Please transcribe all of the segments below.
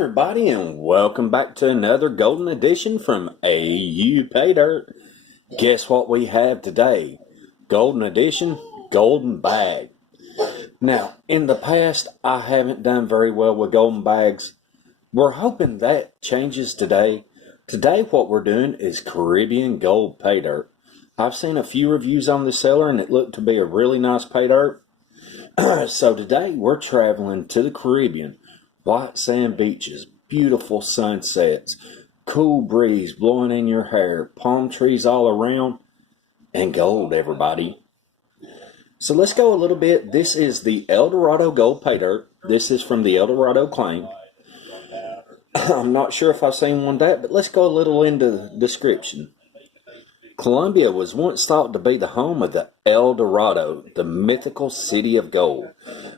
everybody, and welcome back to another golden edition from AU Paydirt. Guess what we have today? Golden edition, golden bag. Now, in the past, I haven't done very well with golden bags. We're hoping that changes today. Today, what we're doing is Caribbean gold Paydirt. I've seen a few reviews on the seller, and it looked to be a really nice Paydirt. So today, we're traveling to the Caribbean. White sand beaches, beautiful sunsets, cool breeze blowing in your hair, palm trees all around, and gold, everybody. So let's go a little bit. This is the El Dorado Gold Paydirt. This is from the El Dorado claim. I'm not sure if I've seen one that, but let's go a little into the description. Colombia was once thought to be the home of the El Dorado, the mythical city of gold,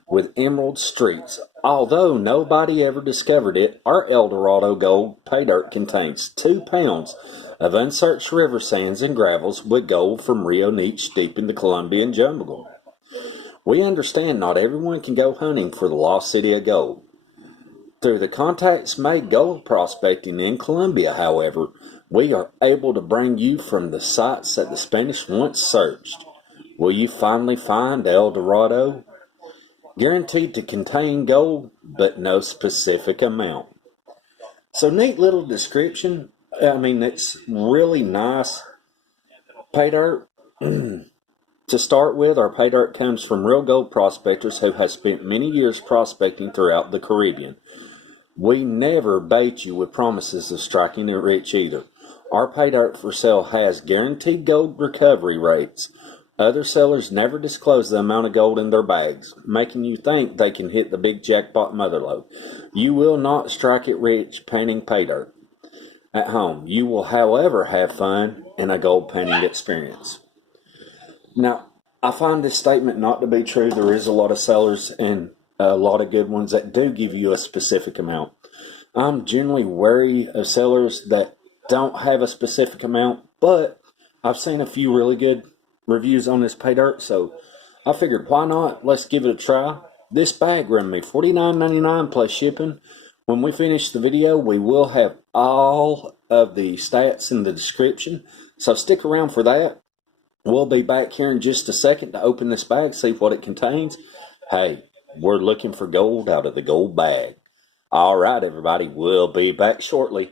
with emerald streets. Although nobody ever discovered it, our El Dorado gold Paydirt contains 2 pounds of unsearched river sands and gravels with gold from Rio Nietzsche deep in the Colombian jungle. We understand not everyone can go hunting for the lost city of gold. Through the contacts made gold prospecting in Colombia, however, we are able to bring you from the sites that the Spanish once searched. Will you finally find El Dorado? Guaranteed to contain gold, but no specific amount. So neat little description. I mean, it's really nice. Paydirt. To start with, our Paydirt comes from real gold prospectors who have spent many years prospecting throughout the Caribbean. We never bait you with promises of striking it rich either. Our Paydirt for sale has guaranteed gold recovery rates. Other sellers never disclose the amount of gold in their bags, making you think they can hit the big jackpot motherlode. You will not strike it rich painting Paydirt at home. You will, however, have fun in a gold painting experience. Now, I find this statement not to be true. There is a lot of sellers and a lot of good ones that do give you a specific amount. I'm generally wary of sellers that don't have a specific amount, but I've seen a few really good reviews on this Paydirt, so I figured why not? Let's give it a try. This bag ran me $49.99 plus shipping. When we finish the video, we will have all of the stats in the description, so stick around for that. We'll be back here in just a second to open this bag, see what it contains. Hey, we're looking for gold out of the gold bag. All right, everybody, we'll be back shortly.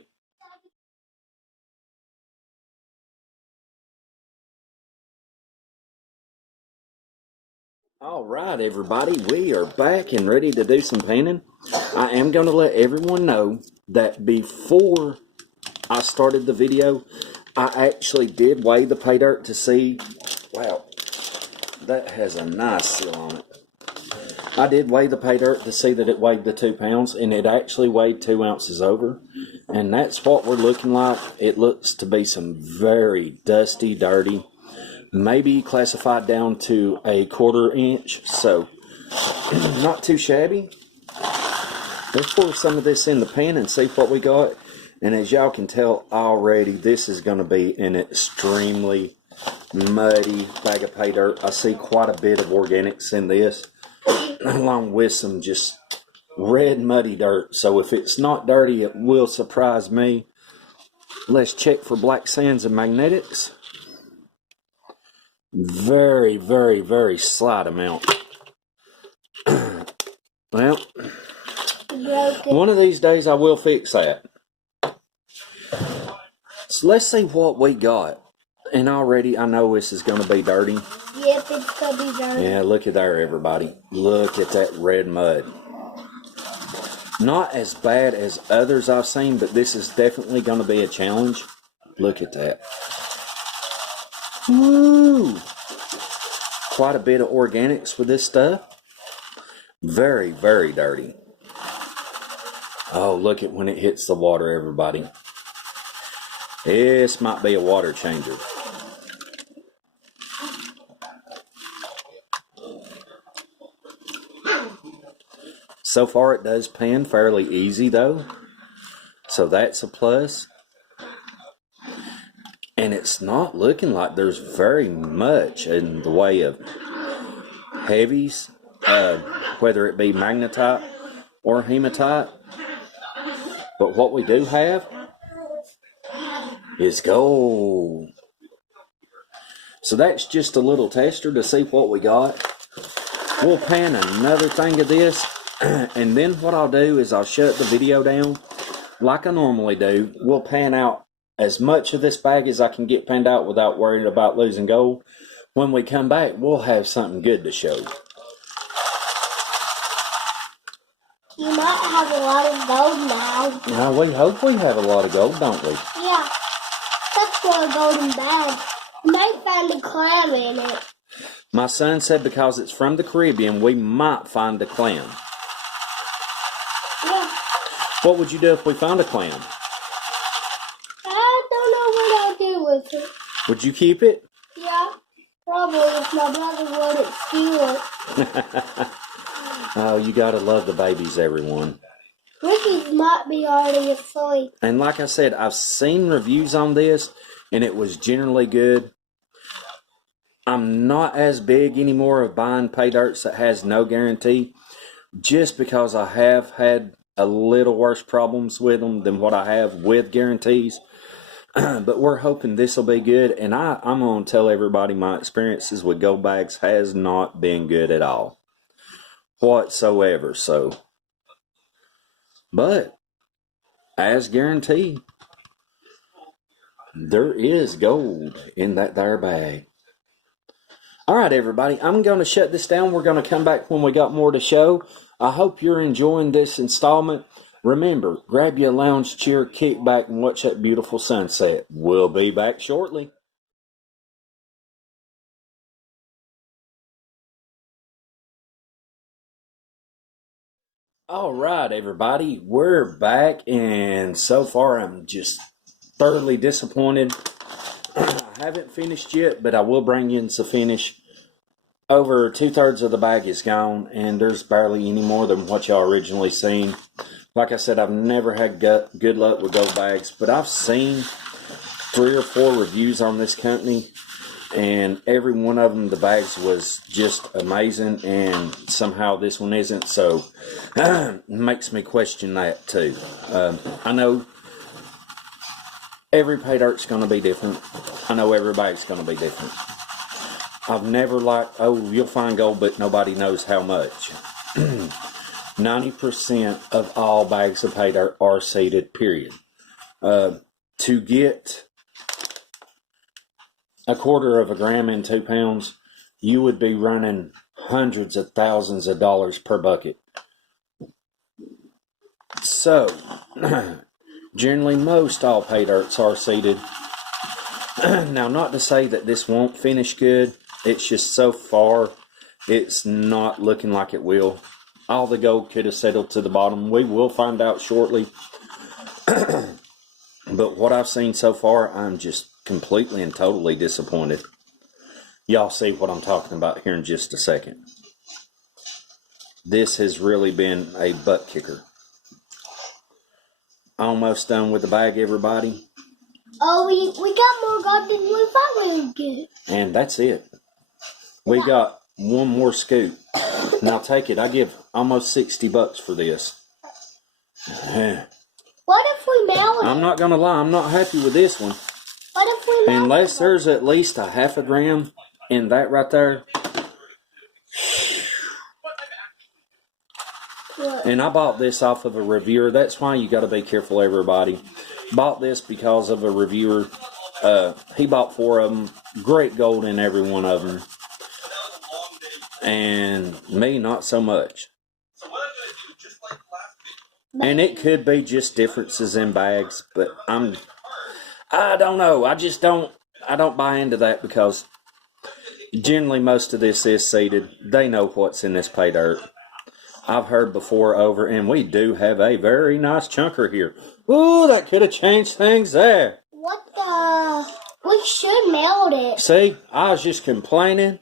All right, everybody, we are back and ready to do some painting. I am going to let everyone know that before I started the video, I actually did weigh the Paydirt to see. Wow, that has a nice seal on it. I did weigh the Paydirt to see that it weighed the 2 pounds, and it actually weighed 2 ounces over. And that's what we're looking like. It looks to be some very dusty, dirty, maybe classified down to a 1/4 inch, so not too shabby. Let's pour some of this in the pan and see what we got. And as y'all can tell already, this is going to be an extremely muddy bag of Paydirt. I see quite a bit of organics in this, along with some just red muddy dirt. So if it's not dirty, it will surprise me. Let's check for black sands and magnetics. Very, very, very slight amount. Well, one of these days I will fix that. So let's see what we got. And already I know this is going to be dirty. Yep, it's going to be dirty. Yeah, look at there, everybody. Look at that red mud. Not as bad as others I've seen, but this is definitely going to be a challenge. Look at that. Woo! Quite a bit of organics with this stuff. Very, very dirty. Oh, look at when it hits the water, everybody. This might be a water changer. So far it does pan fairly easy though, so that's a plus. And it's not looking like there's very much in the way of heavies, whether it be magnetite or hematite. But what we do have is gold. So that's just a little tester to see what we got. We'll pan another thing of this, and then what I'll do is I'll shut the video down like I normally do. We'll pan out as much of this bag as I can get panned out without worrying about losing gold. When we come back, we'll have something good to show. You might have a lot of gold now. Now, we hope we have a lot of gold, don't we? Yeah. That's for a golden bag. You might find a clam in it. My son said because it's from the Caribbean, we might find a clam. Yeah. What would you do if we found a clam? I don't know what I'll do with it. Would you keep it? Yeah. Probably if my brother wouldn't steal it. Oh, you gotta love the babies, everyone. Ricky's might be already asleep. And like I said, I've seen reviews on this, and it was generally good. I'm not as big anymore of buying Paydirts that has no guarantee, just because I have had a little worse problems with them than what I have with guarantees. But we're hoping this will be good, and I'm going to tell everybody my experiences with gold bags has not been good at all. Whatsoever. So, but as guaranteed, there is gold in that there bag. All right, everybody, I'm going to shut this down. We're going to come back when we got more to show. I hope you're enjoying this installment. Remember, grab your lounge chair, kick back, and watch that beautiful sunset. We'll be back shortly. All right, everybody, we're back, and so far I'm just thoroughly disappointed. I haven't finished yet, but I will bring you into finish. Over 2/3 of the bag is gone, and there's barely any more than what y'all originally seen. Like I said, I've never had good luck with gold bags, but I've seen 3 or 4 reviews on this company, and every one of them, the bags was just amazing, and somehow this one isn't, so makes me question that too. I know every Paydirt's going to be different. I know every bag's going to be different. I've never liked, oh, you'll find gold, but nobody knows how much. 90% of all bags of Paydirt are seeded, period. To get 1/4 gram in 2 pounds, you would be running hundreds of thousands of dollars per bucket. So, generally most all Paydirts are seeded. Now, not to say that this won't finish good. It's just so far, it's not looking like it will. All the gold could have settled to the bottom. We will find out shortly. But what I've seen so far, I'm just completely and totally disappointed. Y'all see what I'm talking about here in just a second. This has really been a butt kicker. Almost done with the bag, everybody. Oh, we got more gold than we thought we would get. And that's it. We got one more scoop. Now take it. I give almost $60 for this. What if we mail it? I'm not going to lie. I'm not happy with this one. What if we mail Unless there's at least 1/2 gram in that right there. What? And I bought this off of a reviewer. That's why you got to be careful, everybody. Bought this because of a reviewer. He bought 4 of them. Great gold in every one of them. And me, not so much. And it could be just differences in bags, but I don't know. I don't buy into that, because generally most of this is seeded. They know what's in this Paydirt. I've heard before over, and we do have a very nice chunker here. Ooh, that could have changed things there. What the? We should mail it. See, I was just complaining.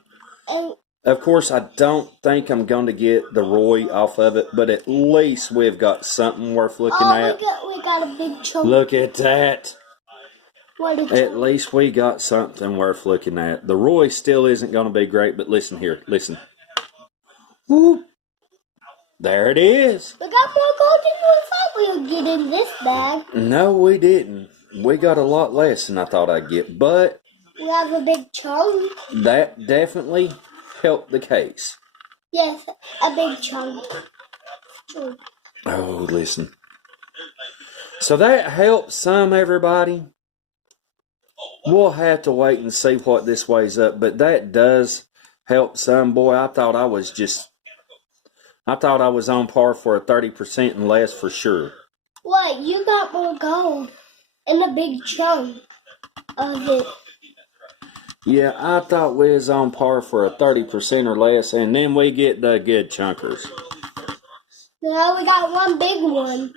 And Of course, I don't think I'm going to get the Roy off of it, but at least we've got something worth looking at. we got a big chunk. Look at that. What a chunk. At least we got something worth looking at. The Roy still isn't going to be great, but listen here. Listen. Whoop. There it is. We got more gold than we thought we'll get in this bag. No, we didn't. We got a lot less than I thought I'd get, but We have a big chunk. that definitely helped the case. Yes, a big chunk. Oh, listen. So that helps some, everybody. We'll have to wait and see what this weighs up, but that does help some. Boy, I thought I was on par for a 30% and less for sure. What? You got more gold and a big chunk of it. Yeah, I thought we was on par for a 30% or less, and then we get the good chunkers. Now we got one big one.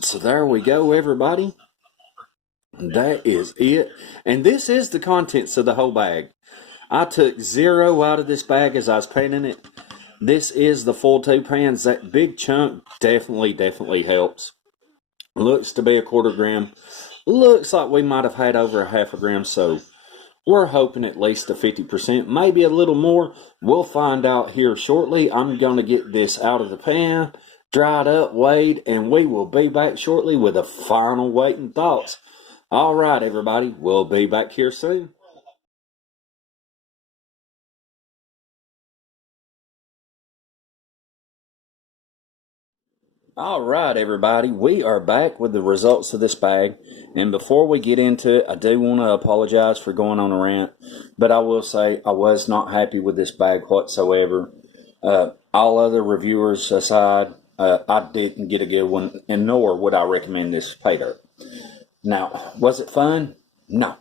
So there we go, everybody. That is it. And this is the contents of the whole bag. I took 0 out of this bag as I was panning it. This is the full 2 pans. That big chunk definitely helps. Looks to be a 1/4 gram. Looks like we might have had over a 1/2 gram, so we're hoping at least a 50%, maybe a little more. We'll find out here shortly. I'm going to get this out of the pan, dried up, weighed, and we will be back shortly with a final weight and thoughts. All right, everybody, we'll be back here soon. All right, everybody, we are back with the results of this bag. And before we get into it, I do want to apologize for going on a rant, but I will say I was not happy with this bag whatsoever. All other reviewers aside, I didn't get a good one, and nor would I recommend this Paydirt. Now, was it fun? No.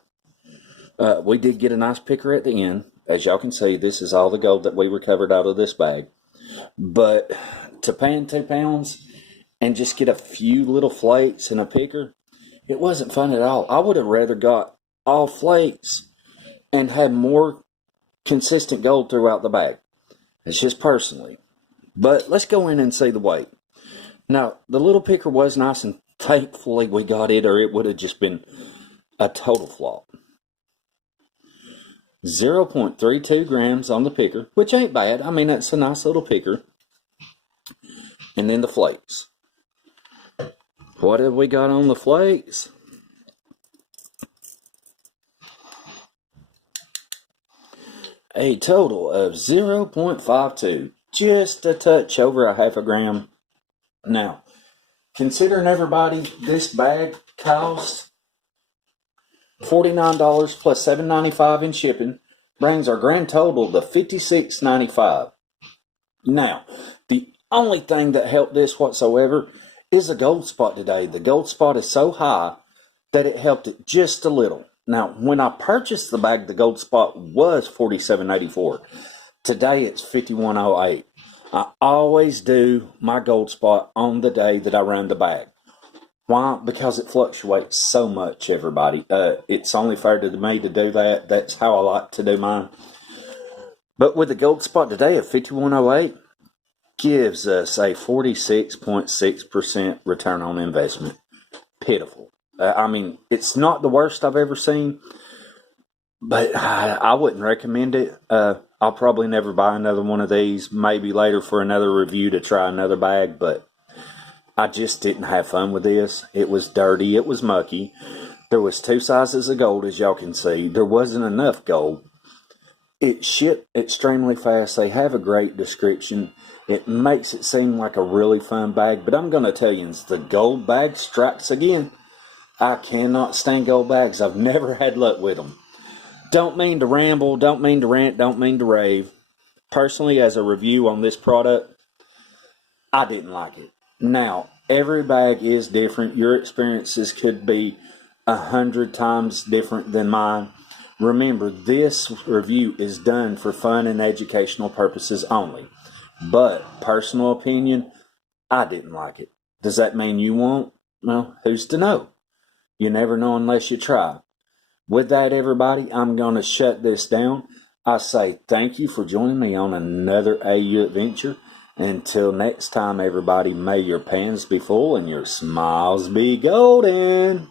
We did get a nice picker at the end. As y'all can see, this is all the gold that we recovered out of this bag. But to pan 2 pounds and just get a few little flakes and a picker, it wasn't fun at all. I would have rather got all flakes and had more consistent gold throughout the bag. It's just personally. But let's go in and see the weight. Now, the little picker was nice, and thankfully we got it, or it would have just been a total flop. 0.32 grams on the picker, which ain't bad. I mean, that's a nice little picker. And then the flakes. What have we got on the flakes? A total of 0.52. Just a touch over a 1/2 gram. Now, considering everybody, this bag cost $49 plus $7.95 in shipping, brings our grand total to $56.95. Now, the only thing that helped this whatsoever is the gold spot today. The gold spot is so high that it helped it just a little. Now, when I purchased the bag, the gold spot was $47.84. Today, it's $51.08. I always do my gold spot on the day that I run the bag. Why? Because it fluctuates so much, everybody. It's only fair to me to do that. That's how I like to do mine. But with the gold spot today of $51.08, gives us a 46.6% return on investment. Pitiful. I mean, it's not the worst I've ever seen, but I wouldn't recommend it. I'll probably never buy another one of these. Maybe later for another review to try another bag, but I just didn't have fun with this. It was dirty. It was mucky. There was 2 sizes of gold, as y'all can see. There wasn't enough gold. It shipped extremely fast. They have a great description. It makes it seem like a really fun bag, but I'm going to tell you, the gold bag strikes again. I cannot stand gold bags. I've never had luck with them. Don't mean to ramble, don't mean to rant, don't mean to rave. Personally, as a review on this product, I didn't like it. Now, every bag is different. Your experiences could be 100 times different than mine. Remember, this review is done for fun and educational purposes only. But, personal opinion, I didn't like it. Does that mean you won't? Well, who's to know? You never know unless you try. With that, everybody, I'm going to shut this down. I say thank you for joining me on another AU adventure. Until next time, everybody, may your pans be full and your smiles be golden.